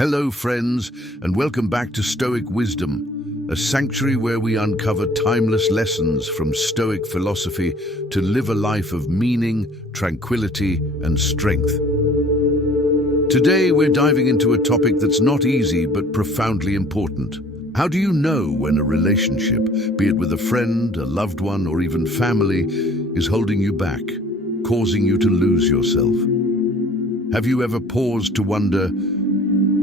Hello, friends, and welcome back to Stoic Wisdom, a sanctuary where we uncover timeless lessons from Stoic philosophy to live a life of meaning, tranquility, and strength. Today, we're diving into a topic that's not easy but profoundly important. How do you know when a relationship, be it with a friend, a loved one, or even family, is holding you back, causing you to lose yourself? Have you ever paused to wonder,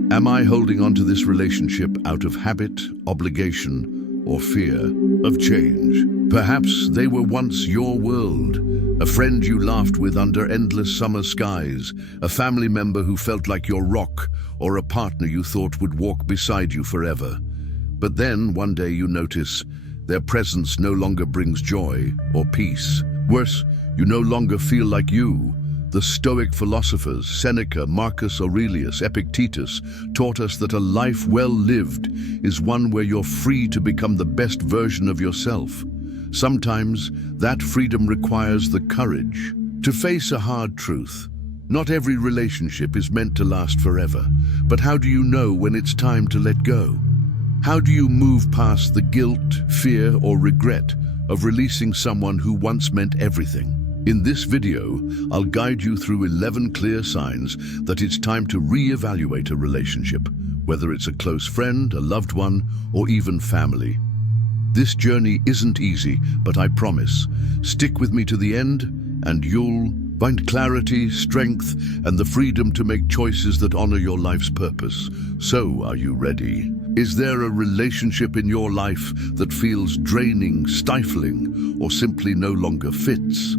am I holding on to this relationship out of habit, obligation, or fear of change? Perhaps they were once your world, a friend you laughed with under endless summer skies, a family member who felt like your rock, or a partner you thought would walk beside you forever. But then, one day you notice, their presence no longer brings joy or peace. Worse, you no longer feel like you. The Stoic philosophers, Seneca, Marcus Aurelius, Epictetus, taught us that a life well lived is one where you're free to become the best version of yourself. Sometimes, that freedom requires the courage to face a hard truth. Not every relationship is meant to last forever, but how do you know when it's time to let go? How do you move past the guilt, fear, or regret of releasing someone who once meant everything? In this video, I'll guide you through 11 clear signs that it's time to re-evaluate a relationship, whether it's a close friend, a loved one, or even family. This journey isn't easy, but I promise, stick with me to the end, and you'll find clarity, strength, and the freedom to make choices that honor your life's purpose. So, are you ready? Is there a relationship in your life that feels draining, stifling, or simply no longer fits?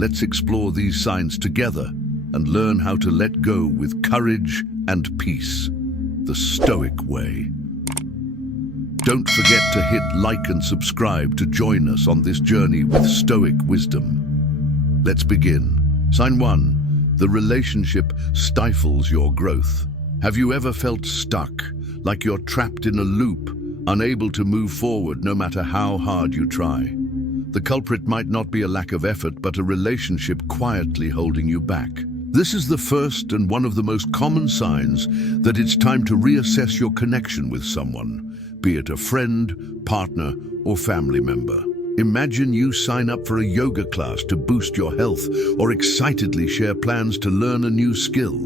Let's explore these signs together and learn how to let go with courage and peace, the Stoic way. Don't forget to hit like and subscribe to join us on this journey with Stoic wisdom. Let's begin. Sign 1. The relationship stifles your growth. Have you ever felt stuck, like you're trapped in a loop, unable to move forward no matter how hard you try? The culprit might not be a lack of effort, but a relationship quietly holding you back. This is the first and one of the most common signs that it's time to reassess your connection with someone, be it a friend, partner, or family member. Imagine you sign up for a yoga class to boost your health, or excitedly share plans to learn a new skill,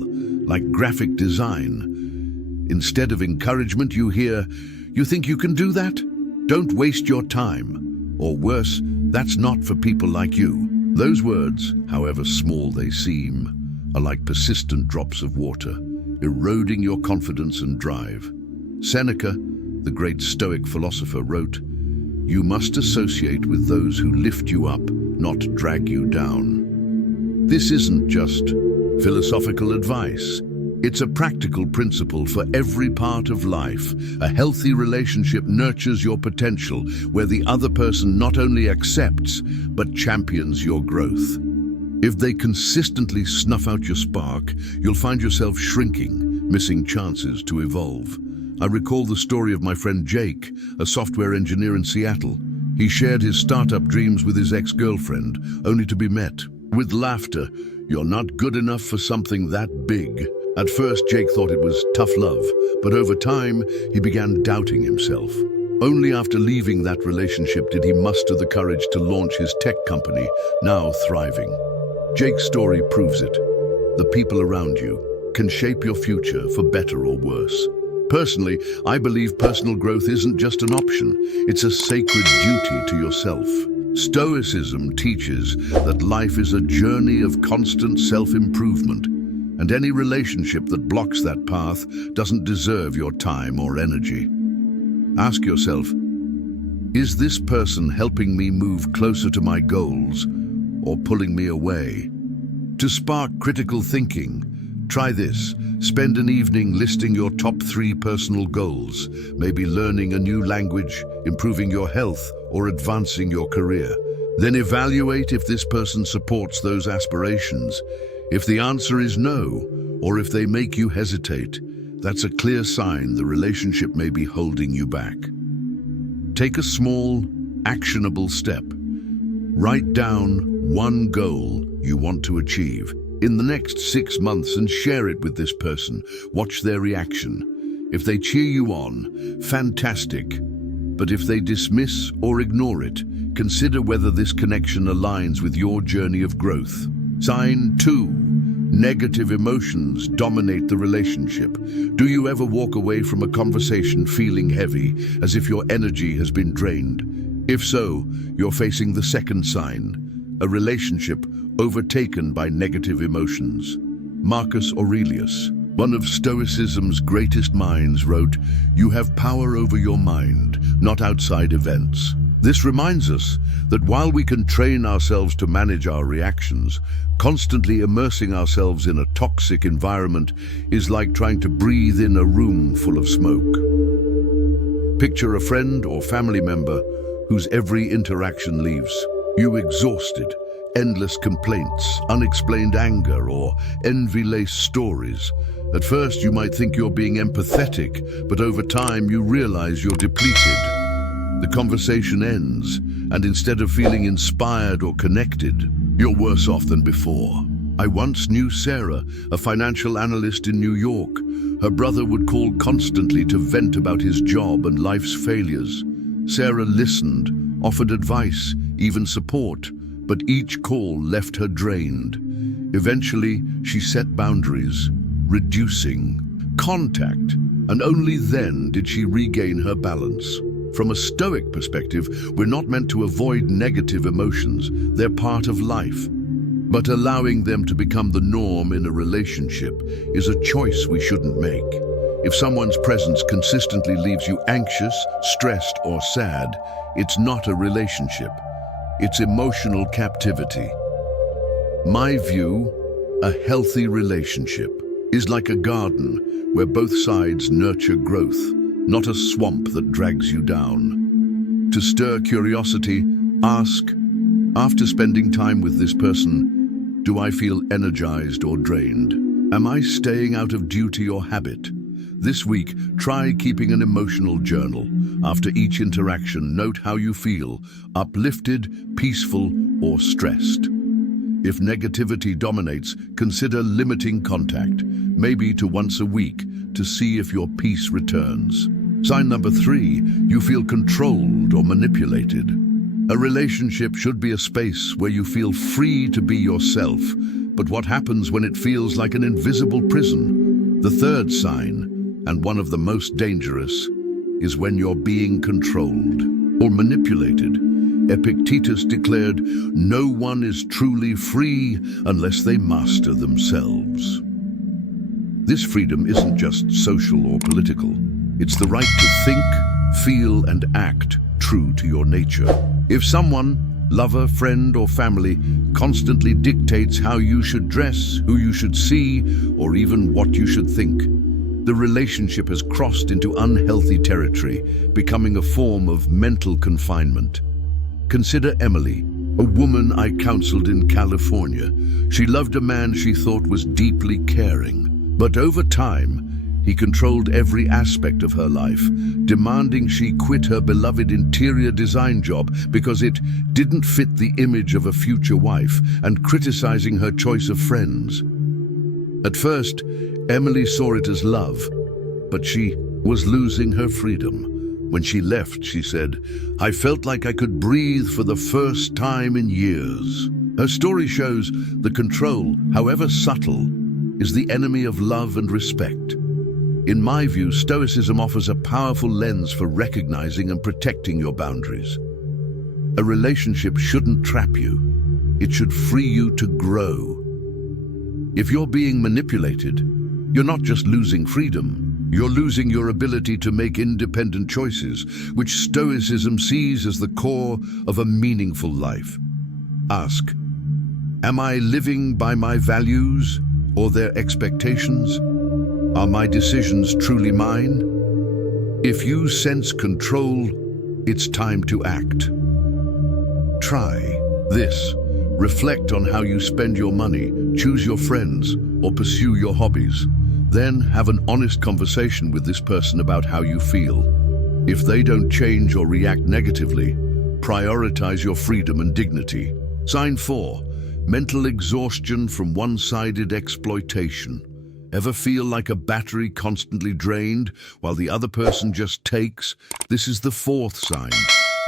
like graphic design. Instead of encouragement, you hear, "You think you can do that? Don't waste your time." Or worse, "That's not for people like you." Those words, however small they seem, are like persistent drops of water, eroding your confidence and drive. Seneca, the great Stoic philosopher, wrote, "You must associate with those who lift you up, not drag you down." This isn't just philosophical advice. It's a practical principle for every part of life. A healthy relationship nurtures your potential, where the other person not only accepts, but champions your growth. If they consistently snuff out your spark, you'll find yourself shrinking, missing chances to evolve. I recall the story of my friend Jake, a software engineer in Seattle. He shared his startup dreams with his ex-girlfriend, only to be met with laughter. "You're not good enough for something that big." At first, Jake thought it was tough love, but over time, he began doubting himself. Only after leaving that relationship did he muster the courage to launch his tech company, now thriving. Jake's story proves it. The people around you can shape your future for better or worse. Personally, I believe personal growth isn't just an option, it's a sacred duty to yourself. Stoicism teaches that life is a journey of constant self-improvement, and any relationship that blocks that path doesn't deserve your time or energy. Ask yourself, is this person helping me move closer to my goals or pulling me away? To spark critical thinking, try this. Spend an evening listing your top 3 personal goals, maybe learning a new language, improving your health, or advancing your career. Then evaluate if this person supports those aspirations. If the answer is no, or if they make you hesitate, that's a clear sign the relationship may be holding you back. Take a small, actionable step. Write down one goal you want to achieve. in the next 6 months and share it with this person. Watch their reaction. If they cheer you on, fantastic. But if they dismiss or ignore it, consider whether this connection aligns with your journey of growth. Sign 2. Negative emotions dominate the relationship. Do you ever walk away from a conversation feeling heavy, as if your energy has been drained? If so, you're facing the second sign, a relationship overtaken by negative emotions. Marcus Aurelius, one of Stoicism's greatest minds, wrote, "You have power over your mind, not outside events." This reminds us that while we can train ourselves to manage our reactions, constantly immersing ourselves in a toxic environment is like trying to breathe in a room full of smoke. Picture a friend or family member whose every interaction leaves you exhausted. Endless complaints, unexplained anger, or envy-laced stories. At first, you might think you're being empathetic, but over time you realize you're depleted. The conversation ends, and instead of feeling inspired or connected, you're worse off than before. I once knew Sarah, a financial analyst in New York. Her brother would call constantly to vent about his job and life's failures. Sarah listened, offered advice, even support, but each call left her drained. Eventually, she set boundaries, reducing contact, and only then did she regain her balance. From a Stoic perspective, we're not meant to avoid negative emotions. They're part of life. But allowing them to become the norm in a relationship is a choice we shouldn't make. If someone's presence consistently leaves you anxious, stressed, or sad, it's not a relationship. It's emotional captivity. My view, a healthy relationship is like a garden where both sides nurture growth, not a swamp that drags you down. To stir curiosity, ask, after spending time with this person, do I feel energized or drained? Am I staying out of duty or habit? This week, try keeping an emotional journal. After each interaction, note how you feel, uplifted, peaceful, or stressed. If negativity dominates, consider limiting contact, maybe to once a week, to see if your peace returns. Sign number 3, you feel controlled or manipulated. A relationship should be a space where you feel free to be yourself, but what happens when it feels like an invisible prison? The third sign, and one of the most dangerous, is when you're being controlled or manipulated. Epictetus declared, "No one is truly free unless they master themselves." This freedom isn't just social or political. It's the right to think, feel, and act true to your nature. If someone, lover, friend, or family, constantly dictates how you should dress, who you should see, or even what you should think, the relationship has crossed into unhealthy territory, becoming a form of mental confinement. Consider Emily, a woman I counseled in California. She loved a man she thought was deeply caring, but over time, he controlled every aspect of her life, demanding she quit her beloved interior design job because it didn't fit the image of a future wife, and criticizing her choice of friends. At first, Emily saw it as love, but she was losing her freedom. When she left, she said, "I felt like I could breathe for the first time in years." Her story shows the control, however subtle, is the enemy of love and respect. In my view, Stoicism offers a powerful lens for recognizing and protecting your boundaries. A relationship shouldn't trap you. It should free you to grow. If you're being manipulated, you're not just losing freedom, you're losing your ability to make independent choices, which Stoicism sees as the core of a meaningful life. Ask, am I living by my values or their expectations? Are my decisions truly mine? If you sense control, it's time to act. Try this. Reflect on how you spend your money, choose your friends, or pursue your hobbies. Then have an honest conversation with this person about how you feel. If they don't change or react negatively, prioritize your freedom and dignity. Sign 4. mental exhaustion from one-sided exploitation. Ever feel like a battery constantly drained while the other person just takes? This is the fourth sign,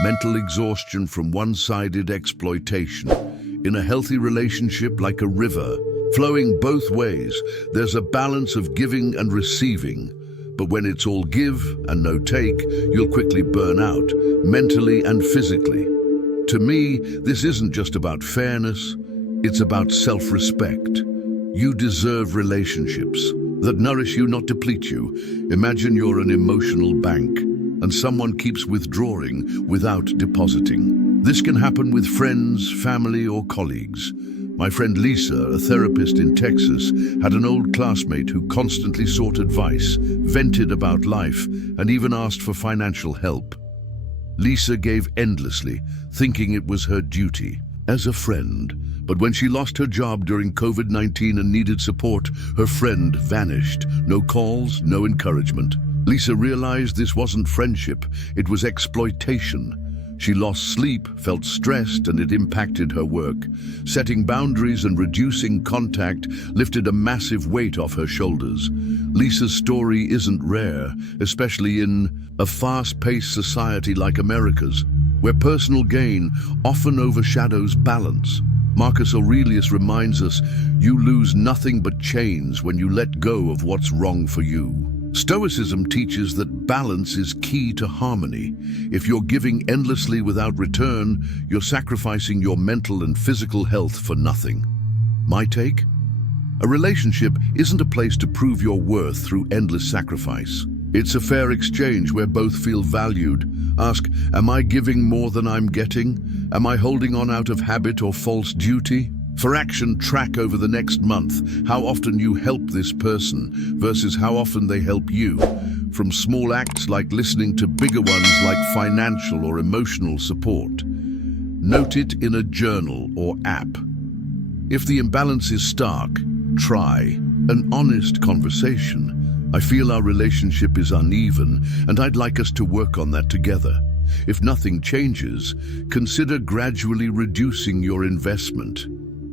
mental exhaustion from one-sided exploitation. In a healthy relationship, like a river, flowing both ways, there's a balance of giving and receiving. But when it's all give and no take, you'll quickly burn out, mentally and physically. To me, this isn't just about fairness, it's about self-respect. You deserve relationships that nourish you, not deplete you. Imagine you're an emotional bank and someone keeps withdrawing without depositing. This can happen with friends, family, or colleagues. My friend Lisa, a therapist in Texas, had an old classmate who constantly sought advice, vented about life, and even asked for financial help. Lisa gave endlessly, thinking it was her duty as a friend. But when she lost her job during COVID-19 and needed support, her friend vanished. No calls, no encouragement. Lisa realized this wasn't friendship, it was exploitation. She lost sleep, felt stressed, and it impacted her work. Setting boundaries and reducing contact lifted a massive weight off her shoulders. Lisa's story isn't rare, especially in a fast-paced society like America's, where personal gain often overshadows balance. Marcus Aurelius reminds us, you lose nothing but chains when you let go of what's wrong for you. Stoicism teaches that balance is key to harmony. If you're giving endlessly without return, you're sacrificing your mental and physical health for nothing. My take? A relationship isn't a place to prove your worth through endless sacrifice. It's a fair exchange where both feel valued. Ask, am I giving more than I'm getting? Am I holding on out of habit or false duty? For action, track over the next month how often you help this person versus how often they help you. From small acts like listening to bigger ones like financial or emotional support. Note it in a journal or app. If the imbalance is stark, try an honest conversation. I feel our relationship is uneven, and I'd like us to work on that together. If nothing changes, consider gradually reducing your investment.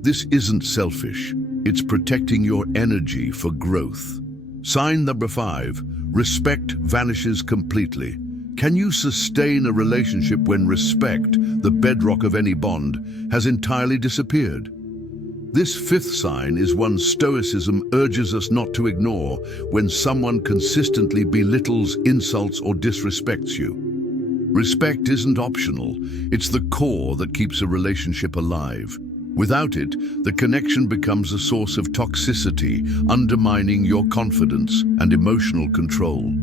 This isn't selfish, it's protecting your energy for growth. Sign number 5, respect vanishes completely. Can you sustain a relationship when respect, the bedrock of any bond, has entirely disappeared? This fifth sign is one Stoicism urges us not to ignore when someone consistently belittles, insults, or disrespects you. Respect isn't optional, it's the core that keeps a relationship alive. Without it, the connection becomes a source of toxicity, undermining your confidence and emotional control.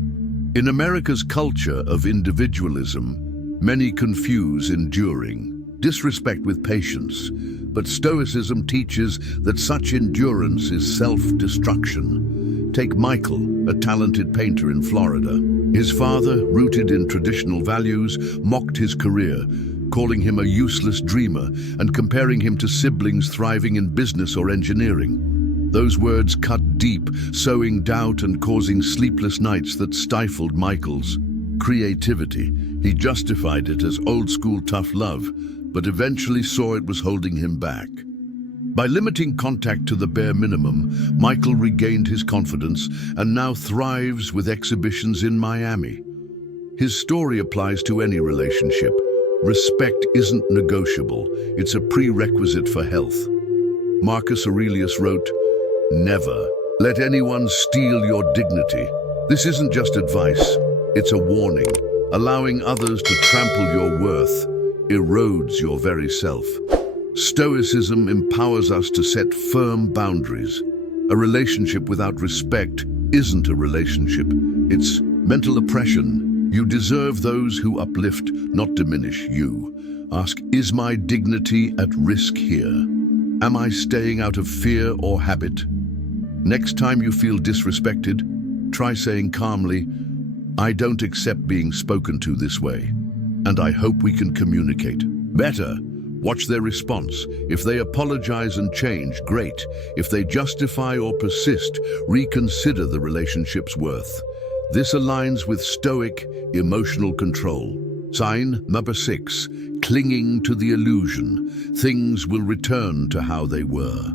In America's culture of individualism, many confuse enduring disrespect with patience, but Stoicism teaches that such endurance is self-destruction. Take Michael, a talented painter in Florida. His father, rooted in traditional values, mocked his career, calling him a useless dreamer and comparing him to siblings thriving in business or engineering. Those words cut deep, sowing doubt and causing sleepless nights that stifled Michael's creativity. He justified it as old-school tough love, but eventually saw it was holding him back. By limiting contact to the bare minimum, Michael regained his confidence and now thrives with exhibitions in Miami. His story applies to any relationship. Respect isn't negotiable, it's a prerequisite for health. Marcus Aurelius wrote, "Never let anyone steal your dignity." This isn't just advice, it's a warning. Allowing others to trample your worth erodes your very self. Stoicism empowers us to set firm boundaries. A relationship without respect isn't a relationship, it's mental oppression. You deserve those who uplift, not diminish you. Ask, is my dignity at risk here? Am I staying out of fear or habit? Next time you feel disrespected, try saying calmly, I don't accept being spoken to this way, and I hope we can communicate. Better, watch their response. If they apologize and change, great. If they justify or persist, reconsider the relationship's worth. This aligns with Stoic emotional control. Sign number 6, clinging to the illusion. Things will return to how they were.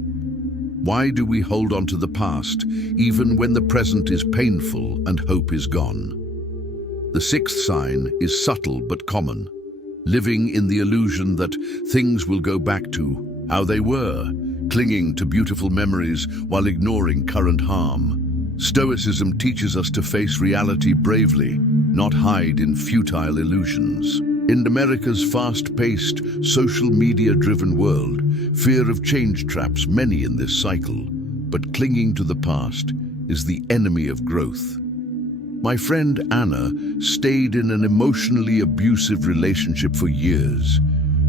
Why do we hold on to the past, even when the present is painful and hope is gone? The 6th sign is subtle but common. Living in the illusion that things will go back to how they were, clinging to beautiful memories while ignoring current harm. Stoicism teaches us to face reality bravely, not hide in futile illusions. In America's fast-paced, social media-driven world, fear of change traps many in this cycle, but clinging to the past is the enemy of growth. My friend Anna stayed in an emotionally abusive relationship for years.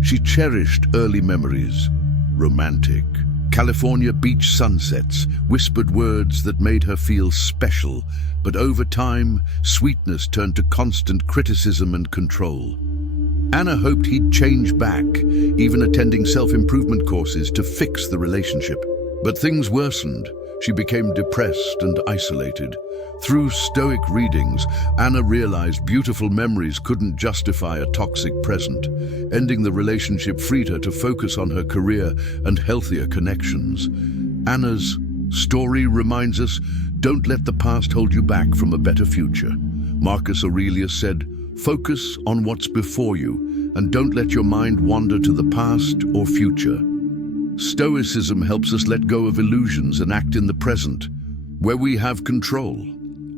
She cherished early memories, romantic, California beach sunsets, whispered words that made her feel special, but over time, sweetness turned to constant criticism and control. Anna hoped he'd change back, even attending self-improvement courses to fix the relationship. But things worsened. She became depressed and isolated. Through Stoic readings, Anna realized beautiful memories couldn't justify a toxic present. Ending the relationship freed her to focus on her career and healthier connections. Anna's story reminds us, don't let the past hold you back from a better future. Marcus Aurelius said, focus on what's before you and don't let your mind wander to the past or future. Stoicism helps us let go of illusions and act in the present, where we have control.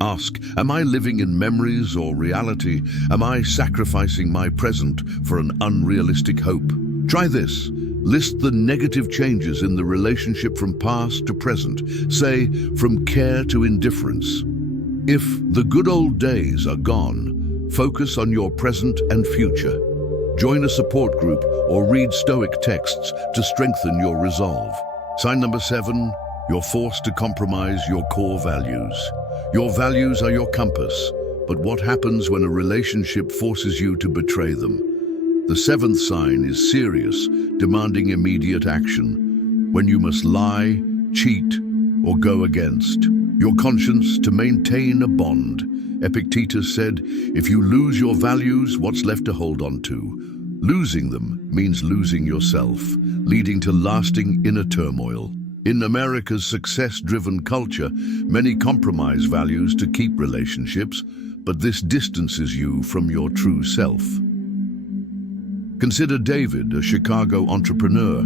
Ask, am I living in memories or reality? Am I sacrificing my present for an unrealistic hope? Try this. List the negative changes in the relationship from past to present. Say, from care to indifference. If the good old days are gone, focus on your present and future. Join a support group or read Stoic texts to strengthen your resolve. Sign number 7, you're forced to compromise your core values. Your values are your compass, but what happens when a relationship forces you to betray them? The 7th sign is serious, demanding immediate action. When you must lie, cheat, or go against your conscience to maintain a bond. Epictetus said, if you lose your values, what's left to hold on to? Losing them means losing yourself, leading to lasting inner turmoil. In America's success-driven culture, many compromise values to keep relationships, but this distances you from your true self. Consider David, a Chicago entrepreneur.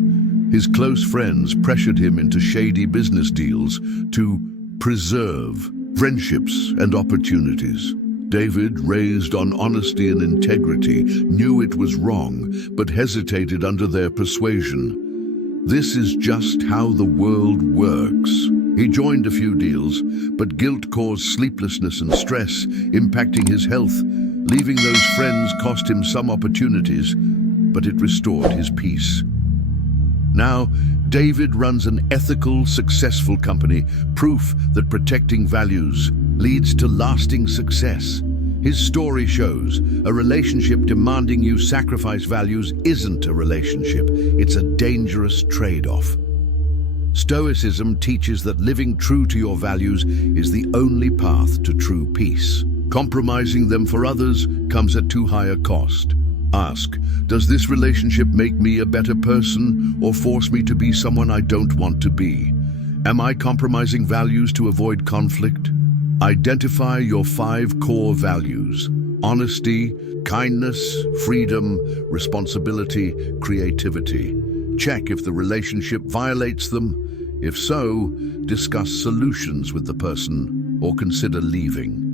His close friends pressured him into shady business deals to preserve friendships and opportunities. David, raised on honesty and integrity, knew it was wrong, but hesitated under their persuasion. This is just how the world works. He joined a few deals, but guilt caused sleeplessness and stress, impacting his health. Leaving those friends cost him some opportunities, but it restored his peace. Now, David runs an ethical, successful company, proof that protecting values leads to lasting success. His story shows a relationship demanding you sacrifice values isn't a relationship, it's a dangerous trade-off. Stoicism teaches that living true to your values is the only path to true peace. Compromising them for others comes at too high a cost. Ask, does this relationship make me a better person or force me to be someone I don't want to be? Am I compromising values to avoid conflict? Identify your 5 core values: honesty, kindness, freedom, responsibility, creativity. Check if the relationship violates them. If so, discuss solutions with the person or consider leaving.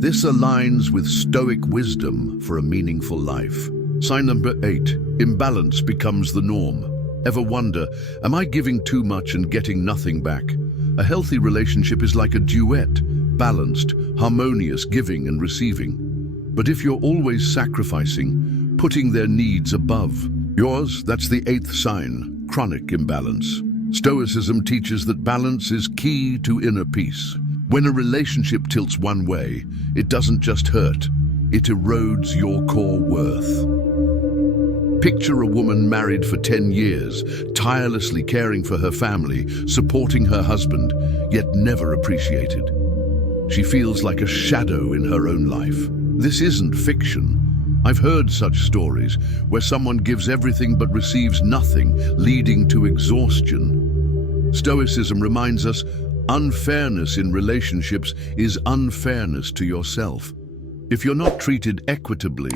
This aligns with Stoic wisdom for a meaningful life. Sign number 8, imbalance becomes the norm. Ever wonder, am I giving too much and getting nothing back? A healthy relationship is like a duet, balanced, harmonious giving and receiving. But if you're always sacrificing, putting their needs above yours, that's the 8th sign, chronic imbalance. Stoicism teaches that balance is key to inner peace. When a relationship tilts one way, it doesn't just hurt, it erodes your core worth. Picture a woman married for 10 years, tirelessly caring for her family, supporting her husband, yet never appreciated. She feels like a shadow in her own life. This isn't fiction. I've heard such stories where someone gives everything but receives nothing, leading to exhaustion. Stoicism reminds us unfairness in relationships is unfairness to yourself. If you're not treated equitably,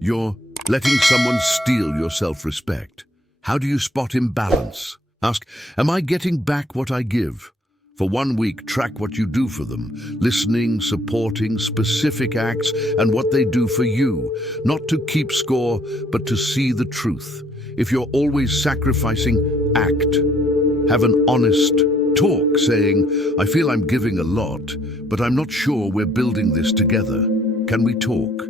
you're letting someone steal your self-respect. How do you spot imbalance? Ask, am I getting back what I give? For 1 week, track what you do for them, listening, supporting, specific acts, and what they do for you, not to keep score, but to see the truth. If you're always sacrificing, act. Have an honest talk saying, I feel I'm giving a lot, but I'm not sure we're building this together. Can we talk?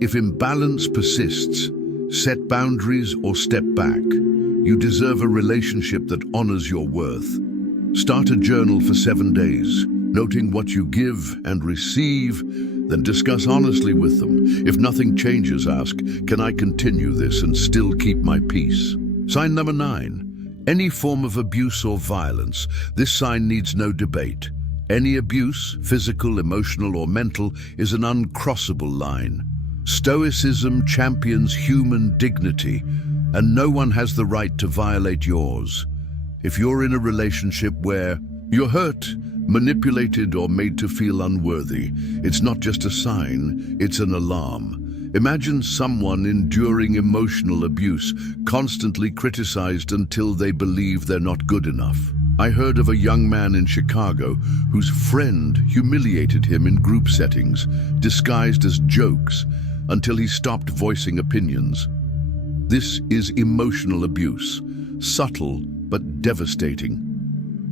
If imbalance persists, set boundaries or step back. You deserve a relationship that honors your worth. Start a journal for 7 days, noting what you give and receive, then discuss honestly with them. If nothing changes, ask, can I continue this and still keep my peace? Sign number 9, any form of abuse or violence. This sign needs no debate. Any abuse, physical, emotional, or mental, is an uncrossable line. Stoicism champions human dignity, and no one has the right to violate yours. If you're in a relationship where you're hurt, manipulated, or made to feel unworthy, it's not just a sign, it's an alarm. Imagine someone enduring emotional abuse, constantly criticized until they believe they're not good enough. I heard of a young man in Chicago whose friend humiliated him in group settings, disguised as jokes, until he stopped voicing opinions. This is emotional abuse, subtle but devastating.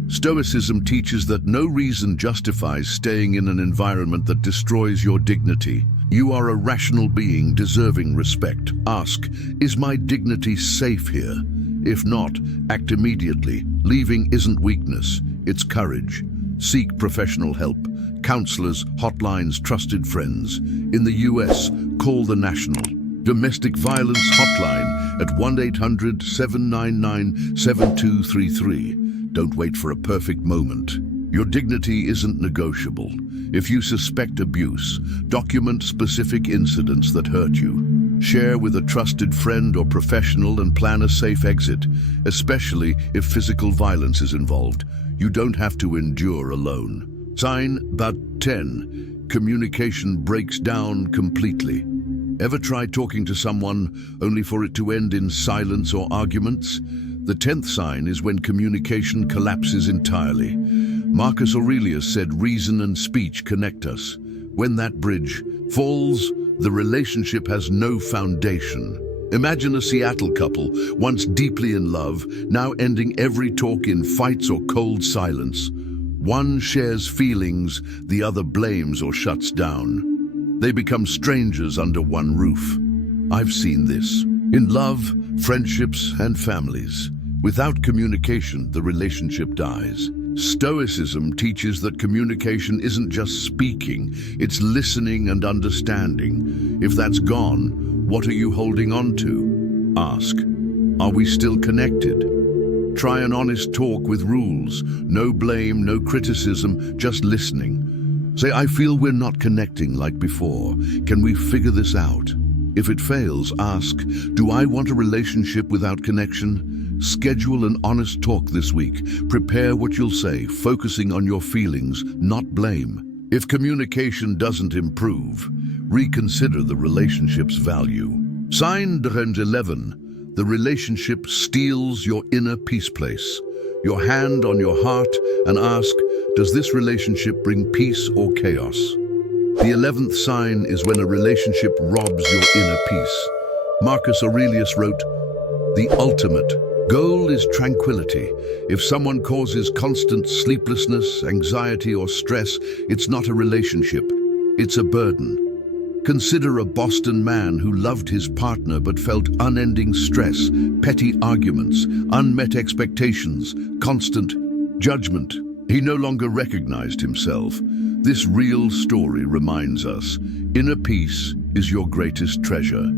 Stoicism teaches that no reason justifies staying in an environment that destroys your dignity. You are a rational being deserving respect. Ask, is my dignity safe here? If not, act immediately. Leaving isn't weakness, it's courage. Seek professional help. Counselors, hotlines, trusted friends. In the US, call the National Domestic Violence Hotline at 1-800-799-7233. Don't wait for a perfect moment. Your dignity isn't negotiable. If you suspect abuse, document specific incidents that hurt you. Share with a trusted friend or professional and plan a safe exit, especially if physical violence is involved. You don't have to endure alone. Sign but 10. Communication breaks down completely. Ever try talking to someone only for it to end in silence or arguments? The 10th sign is when communication collapses entirely. Marcus Aurelius said reason and speech connect us. When that bridge falls, the relationship has no foundation. Imagine a Seattle couple, once deeply in love, now ending every talk in fights or cold silence. One shares feelings, the other blames or shuts down. They become strangers under one roof. I've seen this in love, friendships, and families. Without communication, the relationship dies. Stoicism teaches that communication isn't just speaking, it's listening and understanding. If that's gone, what are you holding on to? Ask, are we still connected? Try an honest talk with rules. No blame, no criticism, just listening. Say, I feel we're not connecting like before. Can we figure this out? If it fails, ask, do I want a relationship without connection? Schedule an honest talk this week. Prepare what you'll say, focusing on your feelings, not blame. If communication doesn't improve, reconsider the relationship's value. Sign 11. The relationship steals your inner peace place. Your hand on your heart and ask, does this relationship bring peace or chaos? The 11th sign is when a relationship robs your inner peace. Marcus Aurelius wrote, the ultimate goal is tranquility. If someone causes constant sleeplessness, anxiety, or stress, it's not a relationship, it's a burden. Consider a Boston man who loved his partner but felt unending stress, petty arguments, unmet expectations, constant judgment. He no longer recognized himself. This real story reminds us, inner peace is your greatest treasure.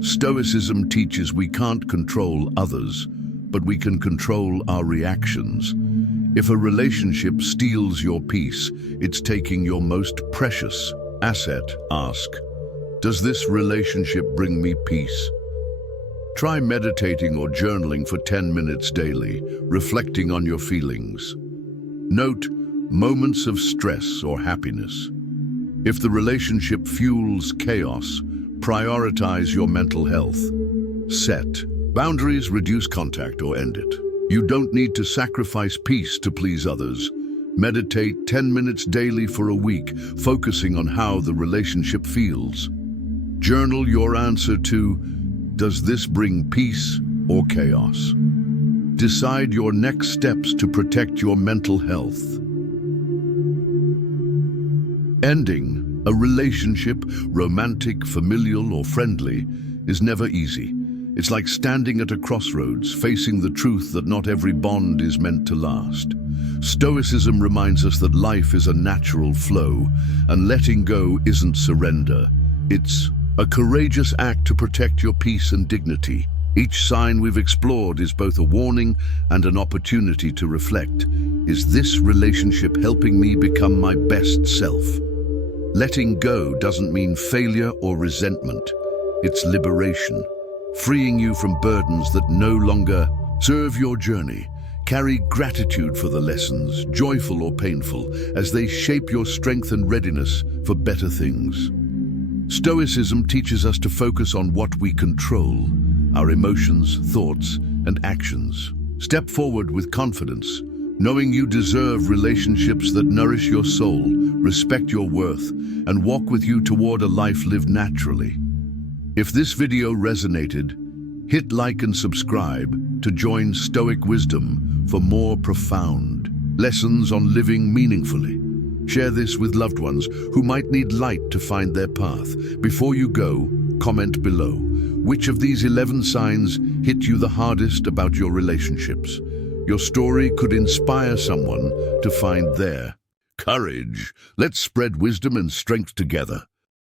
Stoicism teaches we can't control others, but we can control our reactions. If a relationship steals your peace, it's taking your most precious asset. Ask, Does this relationship bring me peace? Try meditating or journaling for 10 minutes daily, reflecting on your feelings. Note moments of stress or happiness. If the relationship fuels chaos, prioritize your mental health. Set boundaries, reduce contact, or end it. You don't need to sacrifice peace to please others. Meditate 10 minutes daily for a week, focusing on how the relationship feels. Journal your answer to, does this bring peace or chaos? Decide your next steps to protect your mental health. Ending a relationship, romantic, familial, or friendly, is never easy. It's like standing at a crossroads, facing the truth that not every bond is meant to last. Stoicism reminds us that life is a natural flow, and letting go isn't surrender. It's a courageous act to protect your peace and dignity. Each sign we've explored is both a warning and an opportunity to reflect. Is this relationship helping me become my best self? Letting go doesn't mean failure or resentment. It's liberation, freeing you from burdens that no longer serve your journey. Carry gratitude for the lessons, joyful or painful, as they shape your strength and readiness for better things. Stoicism teaches us to focus on what we control, our emotions, thoughts, and actions. Step forward with confidence, knowing you deserve relationships that nourish your soul, respect your worth, and walk with you toward a life lived naturally. If this video resonated, hit like and subscribe to join Stoic Wisdom for more profound lessons on living meaningfully. Share this with loved ones who might need light to find their path. Before you go, comment below. Which of these 11 signs hit you the hardest about your relationships? Your story could inspire someone to find their courage. Let's spread wisdom and strength together.